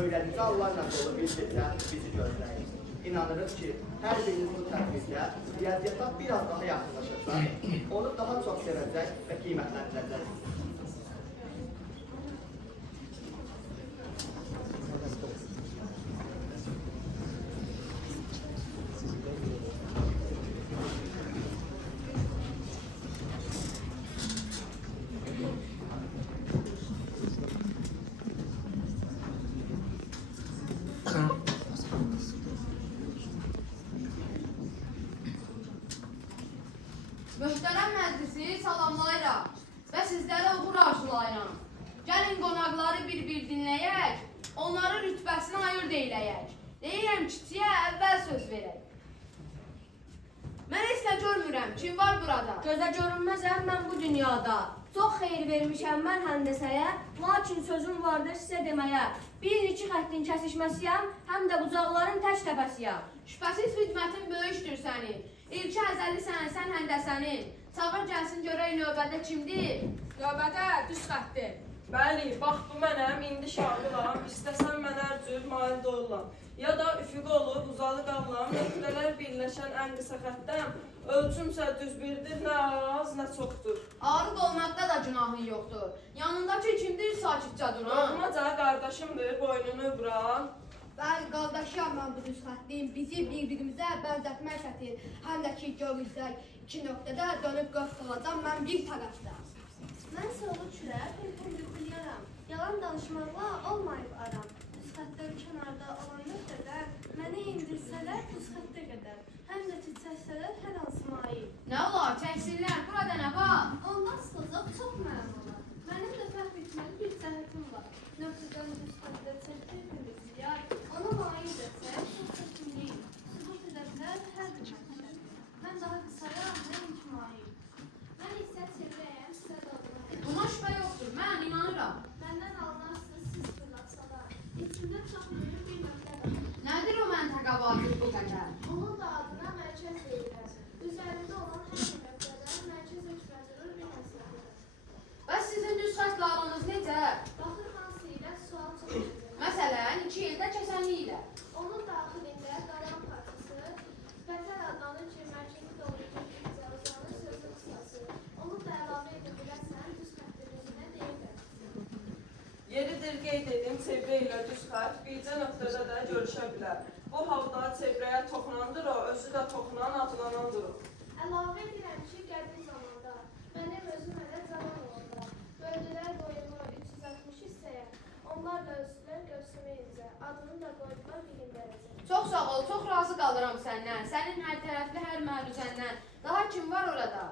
öyrədici hallarla dolu bir gecə bizi gözləyir. İnanırıq ki, hər biriniz bu tədbirdə riyaziyyata biraz daha yaxınlaşacaq, onu daha çox sevəcək və qiymətləndirəcəksiniz. Möhtərəm məclisi salamlayıram və sizlərə uğur arzulayıram. Gəlin qonaqları bir-bir dinləyək, onların rütbəsini ayırd eyləyək. Deyirəm kiçiyə əvvəl söz verək. Mən heç nə görmürəm, kim var burada? Gözə görünməzəm mən bu dünyada. Çox xeyir vermişəm mən həndəsəyə, lakin sözüm vardır sizə deməyə. Bir-iki xəttin kəsişməsiyəm, həm də bucaqların tək təpəsiyəm. Şübhəsiz xidmətin böyükdür sənin. İlki əzəlisən, sən həndəsənin. Çağır gəlsin görək növbədə kimdir? Növbədə düz xətdir. Bəli, bax bu mənəm, indi şahiram. İstəsən mən hər cür mail doyuram. Ya da üfüq olur, uzalı qavram, nöqtələr birləşən ən qısa xəttəm. Ölçümsə düz birdir, nə az, nə çoxdur. Arıq olmaqda da günahın yoxdur. Yanındakı kimdir sakitcə duran? Doğmaca qardaşımdır, boynunu vuran. Bəli, qardaşıyam mən bu düz xəttim. Bizi bir-birimizə bənzətmək çətin. Həm də ki, görürsək, iki nöqtədə dönüb qırx qalacam mən bir tərəfdə. Mən solu kürər, hündürlüyərəm. Yalan danışmaqla olmayıb aram. Düz xətdən kənarda olan nöqtədə məni indirsələr düz xəttə qədər. Həm də çitsəsələr hər hansı mail. Nə olar, çəksinlər, burada nə var? Ondan sozaq çox mənim olar. Mənim də fərq etməli bir cəhətim var. Nöqtədən düz xəttə çəkdir hündürlüyər. Ona mail desək, çox çəkinliyim. Sübut edə bilər hər bir məqsəd. Mən daha qısaya, nəinki mail. Mən isə çevrəyəm, sizə doğru. Buna şübhə yoxdur, mən inanıram. Məndən alınarsınız, siz fırlatsalar. İçində çox böyük bir nöqtə var. Nədir o məntəqə vacib bu qədər? Onun da adına mərkəz deyirlər. Üzərində olan hər bir nöqtədən mərkəz hökmədilur bir məsələdir. Bəs sizin düz xətlə aranız necə? Baxır hansı ilə sual çıxır. Məsələn, 2 ildə kəsənlik ilə. Onun daxilində qalan parçası, vətən adlanır ki, mərkəzi doğrucu bir uzanır sözün qısası. Onu da əlavə edə bilərsən, düz xəttin üzünə deyirlər. Yeridir qeyd edin, çevrə ilə düz xətt bircə nöqtədə də görüşə bilər. Bu halda çevrəyə toxunandır o, özü də toxunan adlanandır o. Əlavə edirəm ki, qədim zamanda, mənim özüm elə cavan olanda, böldülər boyumu 360 hissəyə, onlar da ölçdülər göğsümü incə, adını da qoydular bilim dərəcə. Çox sağ ol, çox razı qalıram səndən. Sənin hər tərəfli, hər məruzəndən. Daha kim var orada?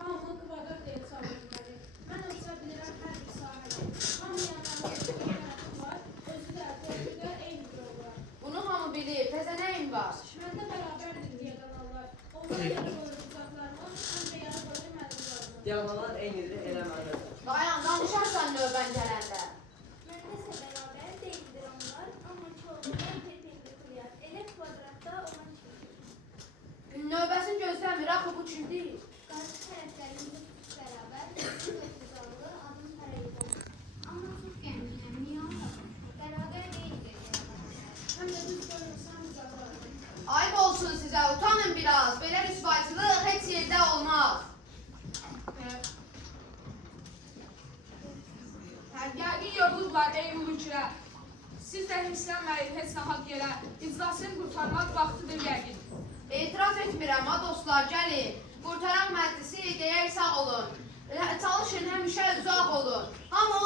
Hamını kvadrat deyə çağırmalı. Mən olsa bilirəm hər bir sahədə. Hamı yanlarında bir tərəfim var, özü də qoyduda eyni bir olur. Bunu hamı bilir, təzə nəyin var? Məndə bərabərdir deyə qanallar. Onlar yarı boyu uzaqlarına, həm də yarı boyu məruzlarına. Diaqonal eynidir, elə mənədir. Dayan, danışarsan növbən gələndə. Məndəsə bərabər deyildir onlar, amma çoğunlar perpendikulyar. Elə kvadratda olan kimi. Növbəsini gözləmir, axı bu kimdir? Qarşı tərəflərində bərabər, uzaqlığı adın tərəfi olur. Amma çox gəncəm, niyə olur? Bərabər deyildir. Həm də düz görürsən uzaqlardır. Ayıb olsun sizə, utanın biraz. Belə rüsvayçılıq heç yerdə olmaz. Yəqin yorulublar ey ülkülər. Siz də hirslənməyin heç nahaq yerə. İclasını qurtarmaq vaxtıdır yəqin. Etiraz etmirəm, ha dostlar, gəlin. Qurtaran məclisi deyək sağ olun. Çalışın, həmişə uzaq olun. Hamı o